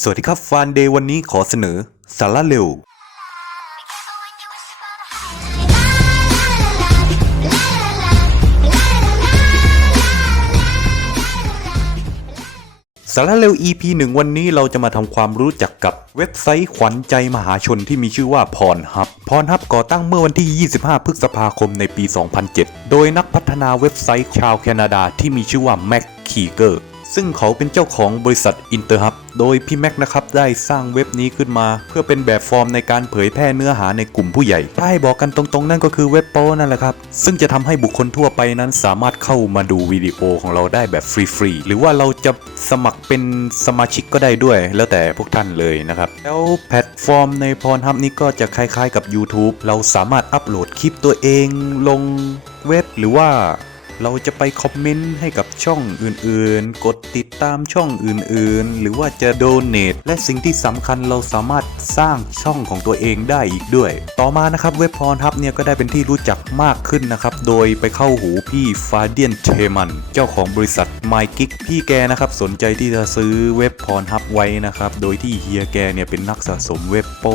สวัสดีครับฟานเดย์วันนี้ขอเสนอสาระเร็ว สาระเร็ว EP 1วันนี้เราจะมาทำความรู้จักกับเว็บไซต์ขวัญใจมหาชนที่มีชื่อว่าพรฮับพรฮับก่อตั้งเมื่อวันที่ 25 พฤษภาคมในปี 2007 โดยนักพัฒนาเว็บไซต์ชาวแคนาดาที่มีชื่อว่าแม็กคีเกอร์ ซึ่งเขาเป็นเจ้าของบริษัทอินเตอร์ฮับโดยพี่แม็กนะครับได้สร้างเว็บนี้ขึ้นมา เพื่อเป็นแบบฟอร์มในการเผยแพร่เนื้อหาในกลุ่มผู้ใหญ่ถ้าให้บอกกันตรงๆ นั่นก็คือเว็บโป้นั่นแหละครับ ซึ่งจะทำให้บุคคลทั่วไปนั้นสามารถเข้ามาดูวิดีโอของเราได้แบบฟรีๆ หรือว่าเราจะสมัครเป็นสมาชิกก็ได้ด้วย แล้วแต่พวกท่านเลยนะครับ แล้วแพลตฟอร์มในพรฮับนี้ก็จะคล้ายๆ กับ YouTube เราสามารถอัปโหลดคลิปตัวเองลงเว็บหรือว่า เราจะไปคอมเมนต์ให้กับช่องอื่นๆ กดติดตามช่องอื่นๆ หรือว่าจะโดเน a และสิ่งที่สำคัญเราสามารถสร้างช่องของตัวเองได้อีกด้วย ต่อมานะครับเว็บพรทับเนี่ยก็ได้เป็นที่รู้จักมากขึ้นนะครับ โดยไปเข้าหูพี่ฟาเดียนเทมัน เจ้าของบริษัท My g i g พี่แกนะครับสนใจที่จะซื้อเว็บพรทับไว้นะครับ โดยที่เฮียแกเนี่ยเป็นนักสะสมเว็บโป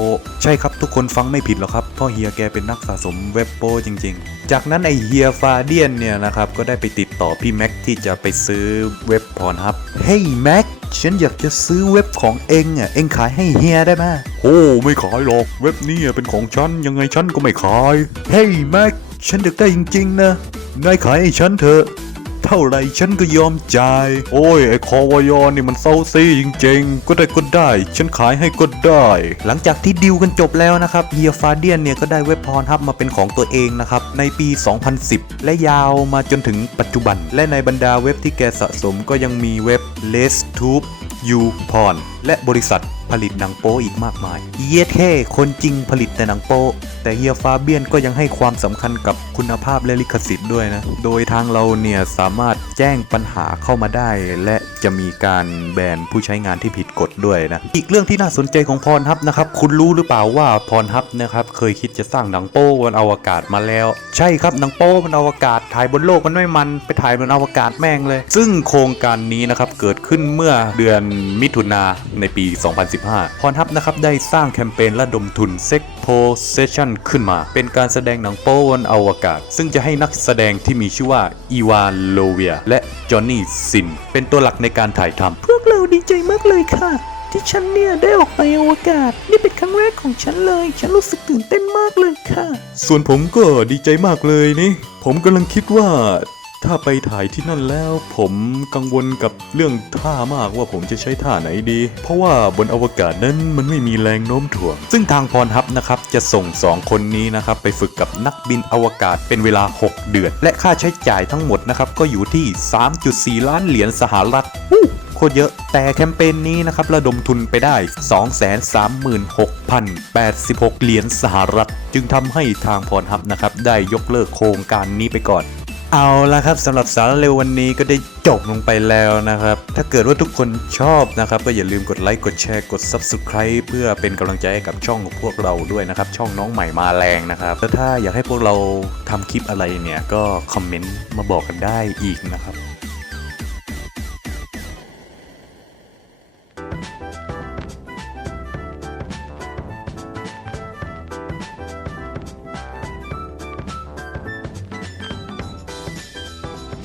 ใช่ครับทุกคนฟังไม่ผิดหรอกครับเพราะเฮียแกเป็นนักสะสมเว็บโปจริง ๆ จากนั้นไอเฮียฟาเดียนเนี่ยนะครับก็ได้ไปติดต่อพี่แม็กที่จะไปซื้อเว็บพรทับเฮ้ยแม็กฉันอยากจะซื้อเว็บของเองอะเองขายให้เฮียได้ไหมโอ้ไม่ขายหรอกเว็บนี้เป็นของฉันยังไงฉันก็ไม่ขายเฮ้ยแม็กฉันอยากได้จริงๆนะนายขายให้ฉันเถอะ เท่าไรฉันก็ยอมจ่าย โอ้ยไอ้คอวายอนี่มันเซาซีจริงๆ ก็ได้ก็ได้ ฉันขายให้ก็ได้ หลังจากที่ดิวกันจบแล้วนะครับเฮียฟาเดียนเนี่ยก็ได้เว็บพรทับมาเป็นของตัวเองนะครับ ในปี 2010 และยาวมาจนถึงปัจจุบัน และในบรรดาเว็บที่แกสะสมก็ยังมีเว็บ l e s t u b e ยูพรและบริษัทผลิตหนังโป๊อีกมากมายเยียแค่คนจริงผลิตแต่หนังโป๊แต่เฮียฟาเบียนก็ยังให้ความสำคัญกับคุณภาพและลิขสิทธิ์ด้วยนะ โดยทางเราเนี่ยสามารถแจ้งปัญหาเข้ามาได้ และ จะมีการแบนผู้ใช้งานที่ผิดกฎด้วยนะ อีกเรื่องที่น่าสนใจของพรฮับนะครับ คุณรู้หรือเปล่าว่าพรฮับนะครับเคยคิดจะสร้างหนังโป้บนอวกาศมาแล้ว ใช่ครับหนังโป้บนอวกาศถ่ายบนโลกมันไม่มันไปถ่ายบนอวกาศแม่งเลย ซึ่งโครงการนี้นะครับเกิดขึ้นเมื่อเดือนมิถุนาในปี 2015 พรฮับนะครับได้สร้างแคมเปญระดมทุน Sex Possession ขึ้นมา เป็นการแสดงหนังโป้บนอวกาศ ซึ่งจะให้นักแสดงที่มีชื่อว่าอีวานโลเวียและจอห์นนี่ซินเป็นตัวหลักในการถ่ายทำพวกเราดีใจมากเลยค่ะ ที่ฉันเนี่ยได้ออกไปอวกาศ นี่เป็นครั้งแรกของฉันเลย ฉันรู้สึกตื่นเต้นมากเลยค่ะ ส่วนผมก็ดีใจมากเลยนี่ ผมกำลังคิดว่า ถ้าไปถ่ายที่นั่นแล้วผมกังวลกับเรื่องท่ามากว่าผมจะใช้ท่าไหนดี เพราะว่าบนอวกาศนั้นมันไม่มีแรงโน้มถ่วง ซึ่งทางพรฮับนะครับจะส่ง 2 คนนี้นะครับไปฝึกกับนักบินอวกาศเป็นเวลา 6 เดือน และค่าใช้จ่ายทั้งหมดนะครับก็อยู่ที่ 3.4 ล้านเหรียญสหรัฐโคตรเยอะ แต่แคมเปญนี้นะครับระดมทุนไปได้ 236,086 เหรียญสหรัฐ จึงทำให้ทางพรฮับนะครับได้ยกเลิกโครงการนี้ไปก่อน เอาละครับสำหรับสาระเร็ววันนี้ก็ได้จบลงไปแล้วนะครับ ถ้าเกิดว่าทุกคนชอบนะครับ ก็อย่าลืมกดไลค์กดแชร์กด Subscribe เพื่อเป็นกำลังใจให้กับช่องของพวกเราด้วยนะครับ ช่องน้องใหม่มาแรงนะครับแล้วถ้าอยากให้พวกเราทำคลิปอะไรเนี่ยก็คอมเมนต์มาบอกกันได้อีกนะครับ